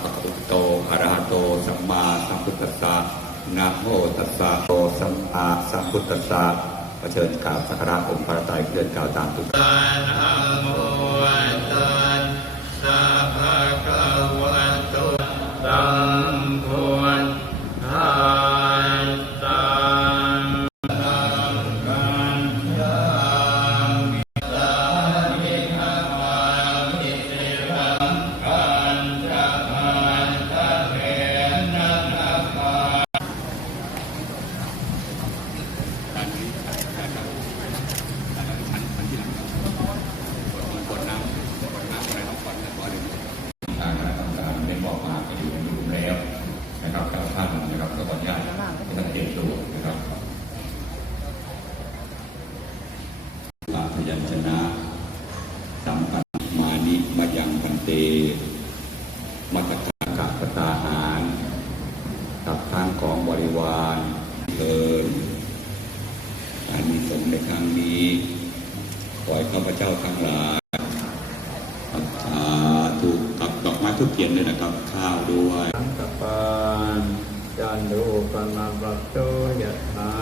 ภะคะวะโตอะระหะโต สัมมาสัมพุทธัสสะนะโมตัสสะโตสัมมาสัมพุทธัสสะขอเชิญกราบสักการะองค์พระไตรเคลื่อนกล่าวตามตุกนะโม ลาพยัญชนะสัมปันมานิมายังพันเต มัตตกะปตาหารกับทางของบริวารเกินการมีสงในครั้งนี้ขอให้ข้าพเจ้าทั้งหลายสาธุกับดอกไม้ทุกเทียนด้วยนะครับข้าวด้วยสังกปานจันโดปนาบัตโตยะถา